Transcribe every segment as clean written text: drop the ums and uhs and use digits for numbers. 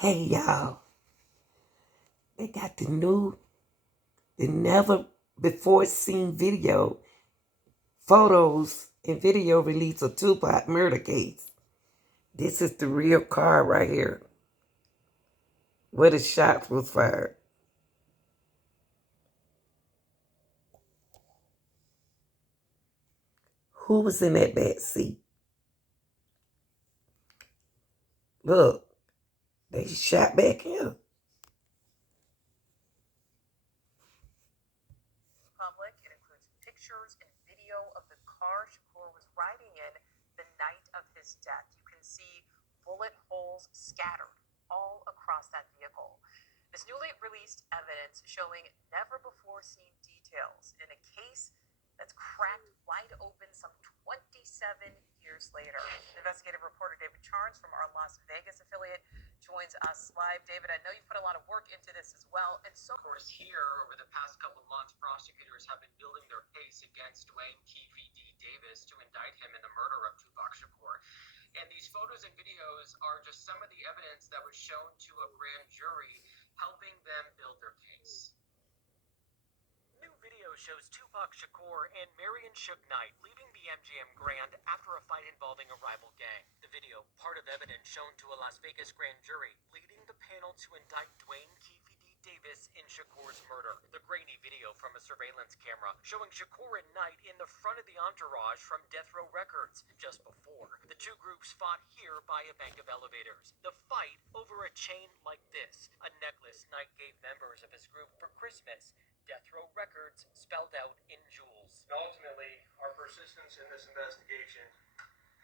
Hey y'all, they got the never before seen photos and video release of Tupac murder case. This is the real car right here where the shots was fired. Who was in that back seat? Look, they shot back here. Public. It includes pictures and video of the car Shakur was riding in the night of his death. You can see bullet holes scattered all across that vehicle. This newly released evidence showing never before seen details in a case that's cracked wide open some 27 years later. Investigative reporter David Charnes from our Las Vegas affiliate joins us live. David, I know you put a lot of work into this as well. And so, of course, here over the past couple of months, prosecutors have been building their case against Duane Keefe D. Davis to indict him in the murder of Tupac Shakur. And these photos and videos are just some of the evidence that was shown to a grand jury, helping them build their case. New video shows Tupac Shakur and Marion Suge Knight leaving the MGM Grand after a fight involving a rival gang. The video, part of evidence shown to a Las Vegas grand jury, leading the panel to indict Duane Keefe D. Davis in Shakur's murder. The grainy video from a surveillance camera showing Shakur and Knight in the front of the entourage from Death Row Records just before. The two groups fought here by a bank of elevators. The fight over a chain like this, a necklace Knight gave members of his group for Christmas. Death Row Records spelled out in jewels. Ultimately, our persistence in this investigation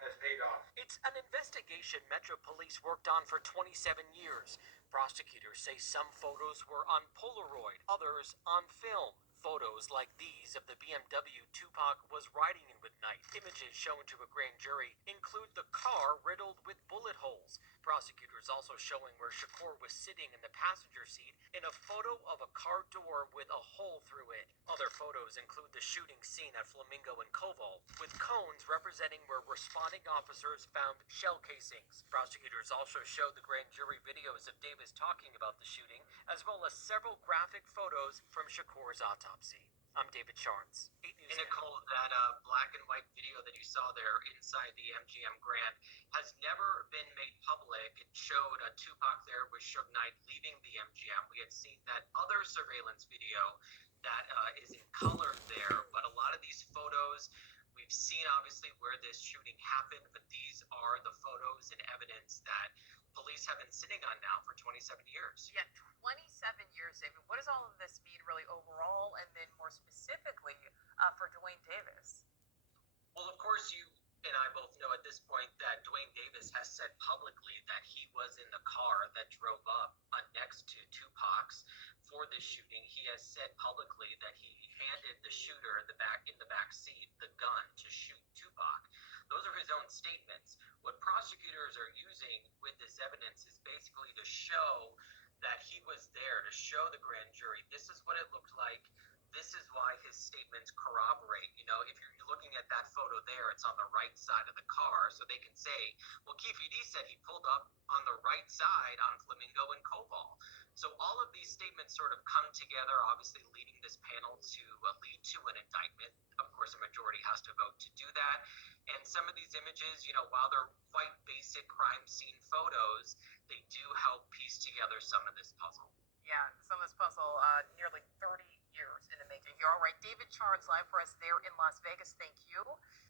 has paid off. It's an investigation Metro Police worked on for 27 years. Prosecutors say some photos were on Polaroid, others on film. Photos like these of the BMW Tupac was riding in with Knight. Images shown to a grand jury include the car riddled with bullet holes. Prosecutors also showing where Shakur was sitting in the passenger seat in a photo of a car door with a hole through it. Other photos include the shooting scene at Flamingo and Koval, with cones representing where responding officers found shell casings. Prosecutors also showed the grand jury videos of Davis talking about the shooting, as well as several graphic photos from Shakur's autopsy. I'm David Charnes, 8 News. And Nicole, that black and white video that you saw there inside the MGM Grand has never been made public. It showed Tupac there with Suge Knight leaving the MGM. We had seen that other surveillance video that is in color there, but a lot of these photos, we've seen obviously where this shooting happened, but these are the photos and evidence that police have been sitting on now for 27 years. Yeah, 27 years, David. What does all of this mean really overall, and then more specifically for Duane Davis? Well, of course, you and I both know at this point that Duane Davis has said publicly that he was in the car that drove up next to Tupac's for this shooting. He has said publicly that he handed the shooter in the back seat the gun to shoot Tupac. Those are his own statements. What prosecutors are using with this evidence is basically to show that he was there, to show the grand jury this is what it looked like. This is why his statements corroborate. You know, if you're looking at that photo there, it's on the right side of the car. So they can say, well, Keefe D said he pulled up on the right side on Flamingo and Koval. So all of these statements sort of come together, obviously leading this panel to lead to an indictment. Of course, a majority has to vote to do that. And some of these images, you know, while they're quite basic crime scene photos, they do help piece together some of this puzzle. Yeah, some of this puzzle, nearly 30 years in the making. You're all right. David Charnes live for us there in Las Vegas. Thank you.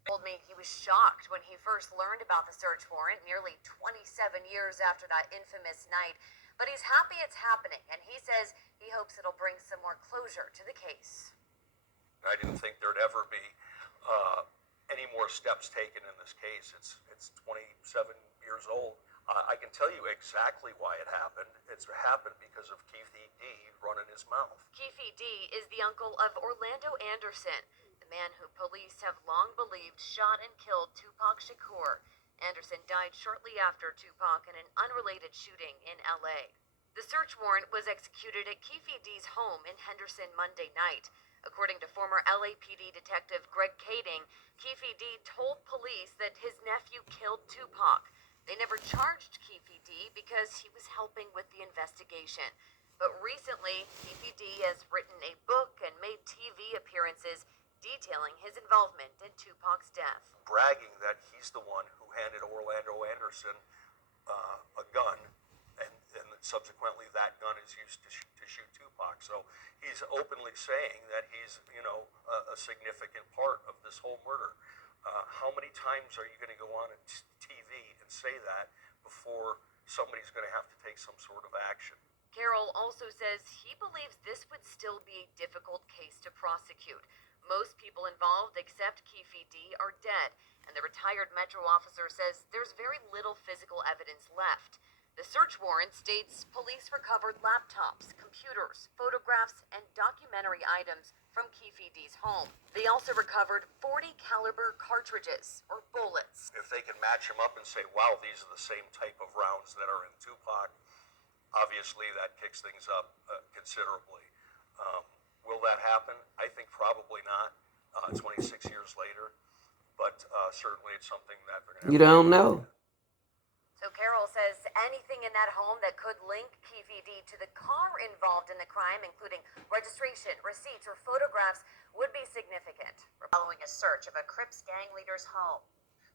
Told me he was shocked when he first learned about the search warrant nearly 27 years after that infamous night. But he's happy it's happening, and he says he hopes it'll bring some more closure to the case. I didn't think there'd ever be any more steps taken in this case. It's 27 years old. I can tell you exactly why it happened. It's happened because of Keefe D running his mouth. Keefe D is the uncle of Orlando Anderson, the man who police have long believed shot and killed Tupac Shakur. Anderson died shortly after Tupac in an unrelated shooting in LA. The search warrant was executed at Keefe D's home in Henderson Monday night. According to former LAPD detective Greg Kading, Keefe D told police that his nephew killed Tupac. They never charged Keefe D because he was helping with the investigation. But recently, Keefe D has written a book and made TV appearances detailing his involvement in Tupac's death. Bragging that he's the one who handed Orlando Anderson a gun, and subsequently that gun is used to shoot Tupac. So he's openly saying that he's, a significant part of this whole murder. How many times are you going to go on TV and say that before somebody's going to have to take some sort of action? Carroll also says he believes this would still be a difficult case to prosecute. Most people involved, except Keefe D, are dead, and the retired Metro officer says there's very little physical evidence left. The search warrant states police recovered laptops, computers, photographs, and documentary items from Keefe D's home. They also recovered .40 caliber cartridges, or bullets. If they can match them up and say, wow, these are the same type of rounds that are in Tupac, obviously that kicks things up considerably. Will that happen? I think probably not. 26 years later, but certainly it's something that they're going to have. You don't know. So Carroll says anything in that home that could link Keefe D to the car involved in the crime, including registration, receipts, or photographs, would be significant. We're following a search of a Crips gang leader's home.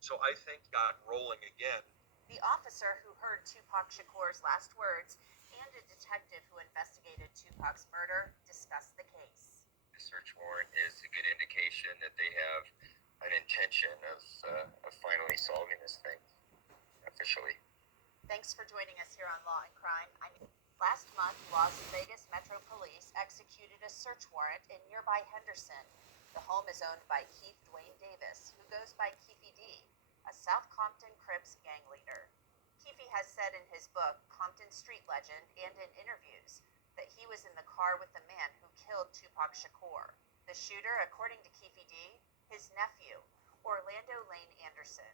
So I think got rolling again. The officer who heard Tupac Shakur's last words and a detective who investigated Tupac's murder discussed the case. The search warrant is a good indication that they have an intention of finally solving this thing officially. Thanks for joining us here on Law and Crime. Last month, Las Vegas Metro Police executed a search warrant in nearby Henderson. The home is owned by Duane Davis, who goes by Keefe D, a South Compton Crips gang leader. Keefe has said in his book, Compton Street Legend, and in interviews, that he was in the car with the man who killed Tupac Shakur. The shooter, according to Keefe D, his nephew, Orlando Lane Anderson.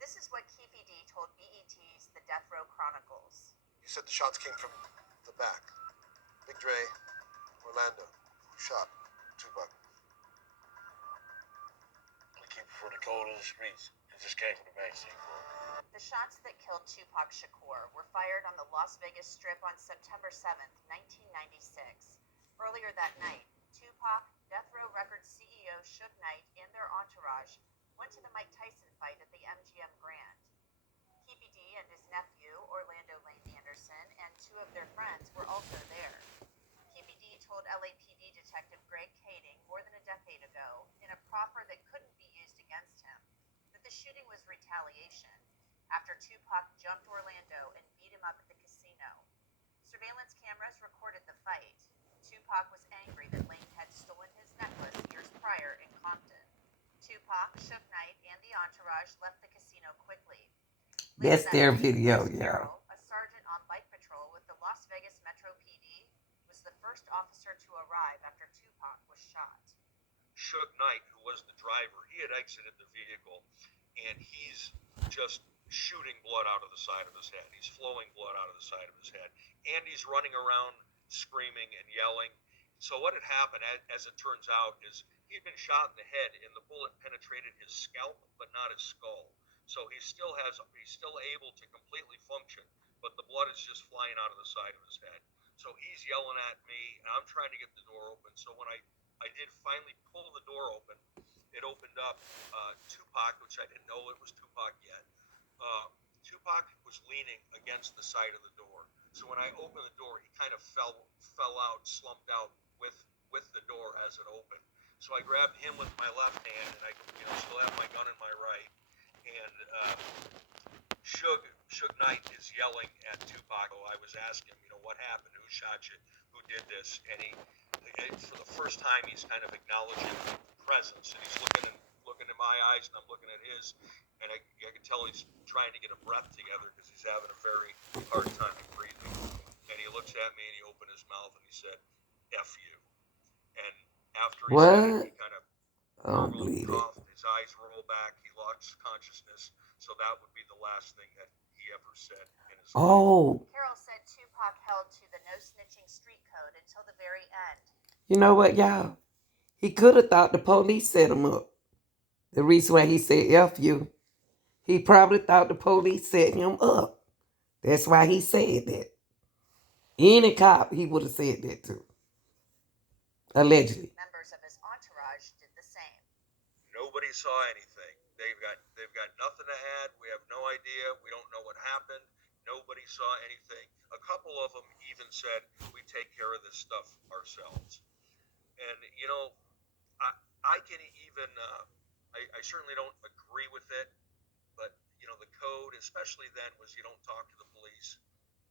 This is what Keefe D told BET's The Death Row Chronicles. You said the shots came from the back. Big Dre, Orlando, who shot Tupac. We keep it for the code of the streets. It just came from the backseat. The shots that killed Tupac Shakur were fired on the Las Vegas Strip on September 7th, 1996. Earlier that night, Tupac, Death Row Records CEO Suge Knight, and their entourage went to the Mike Tyson fight at the MGM Grand. Keefe D and his nephew, Orlando Lane Anderson, and two of their friends were also there. Keefe D told LAPD Detective Greg Kading more than a decade ago, in a proffer that couldn't be used against him, that the shooting was retaliation after Tupac jumped Orlando and beat him up at the casino. Surveillance cameras recorded the fight. Tupac was angry that Lane had stolen his necklace years prior in Compton. Tupac, Suge Knight, and the entourage left the casino quickly. That's their video, yeah. A sergeant on bike patrol with the Las Vegas Metro PD was the first officer to arrive after Tupac was shot. Suge Knight, who was the driver, he had exited the vehicle, and he's just shooting blood out of the side of his head. He's flowing blood out of the side of his head, and he's running around screaming and yelling. So what had happened, as it turns out, is he'd been shot in the head, and the bullet penetrated his scalp, but not his skull. So he's still able to completely function, but the blood is just flying out of the side of his head. So he's yelling at me, and I'm trying to get the door open. So when I did finally pull the door open, it opened up. Tupac, which I didn't know it was Tupac yet. Tupac was leaning against the side of the door. So when I opened the door, he kind of fell out, slumped out with the door as it opened. So I grabbed him with my left hand, and I still have my gun in my right. And Suge Knight is yelling at Tupac. I was asking him, what happened? Who shot you? Who did this? And for the first time, he's kind of acknowledging presence, and he's looking in my eyes, and I'm looking at his, and I can tell he's trying to get a breath together because he's having a very hard time breathing. And he looks at me, and he opened his mouth, and he said, "F you." And after he said it, he kind of coughed, his eyes rolled back, he lost consciousness. So that would be the last thing that he ever said in his life. Carroll said Tupac held to the no snitching street code until the very end. You know what, y'all? He could have thought the police set him up. The reason why he said F you, He probably thought the police set him up. That's why he said that. Any cop, he would have said that to. Allegedly. Members of his entourage did the same. Nobody saw anything. They've got nothing to add. We have no idea. We don't know what happened. Nobody saw anything. A couple of them even said, "We take care of this stuff ourselves." And you know, I can even I certainly don't agree with it, but you know, the code, especially then, was you don't talk to the police.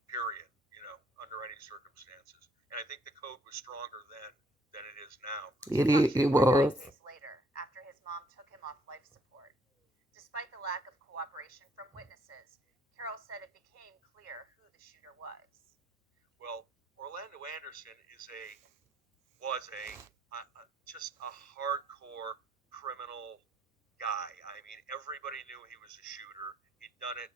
Period. You know, under any circumstances. And I think the code was stronger then than it is now. It was. 9 days later, after his mom took him off life support. Despite the lack of cooperation from witnesses, Carroll said it became clear who the shooter was. Well, Orlando Anderson was just a hardcore criminal guy. I mean, everybody knew he was a shooter. He'd done it,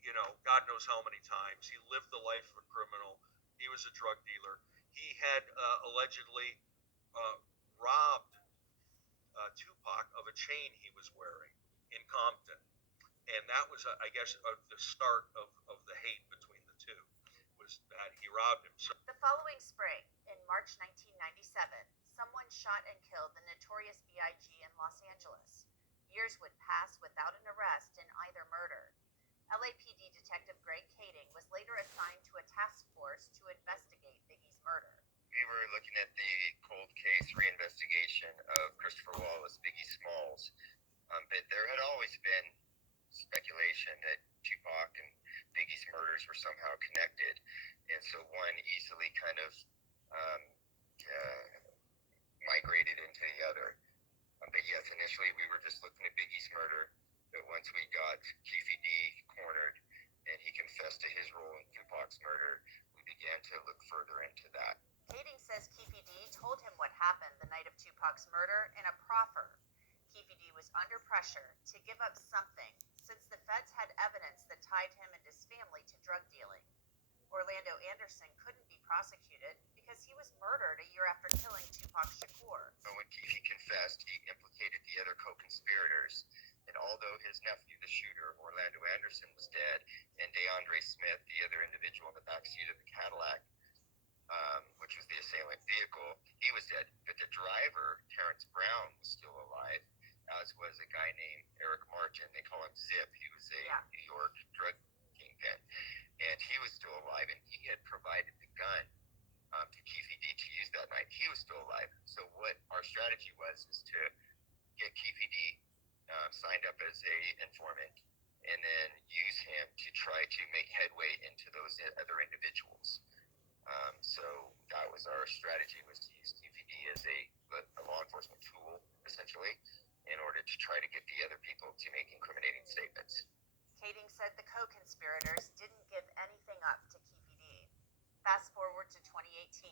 you know, God knows how many times. He lived the life of a criminal. He was a drug dealer. He had allegedly robbed Tupac of a chain he was wearing in Compton. And that was, I guess, the start of the hate between the two, was that he robbed him. So The following spring, in March 1997, someone shot and killed the notorious B.I.G. in Los Angeles. Years would pass without an arrest in either murder. LAPD Detective Greg Kading was later assigned to a task force to investigate Biggie's murder. We were looking at the cold case reinvestigation of Christopher Wallace, Biggie Smalls, but there had always been speculation that Tupac and Biggie's murders were somehow connected, and so one easily kind of migrated into the other. But yes, initially we were just looking at Biggie's murder, but once we got Keefe D cornered and he confessed to his role in Tupac's murder, we began to look further into that. Kading says Keefe D told him what happened the night of Tupac's murder in a proffer. Keefe D was under pressure to give up something since the feds had evidence that tied him and his family to drug dealing. Orlando Anderson couldn't be prosecuted because he was murdered a year after killing Tupac Shakur. When Keefe confessed, he implicated the other co-conspirators, and although his nephew, the shooter, Orlando Anderson, was dead, and DeAndre Smith, the other individual in the backseat of the Cadillac, which was the assailant vehicle, he was dead. But the driver, Terrence Brown, was still alive, as was a guy named Eric Martin. They call him Zip. He was a New York drug kingpin. And he was still alive, and he had provided the gun to Keefe D to use that night. He was still alive. So what our strategy was is to get Keefe D signed up as a informant, and then use him to try to make headway into those other individuals. So that was our strategy, was to use Keefe D as a law enforcement tool, essentially, in order to try to get the other people to make incriminating statements. Kading said the co-conspirators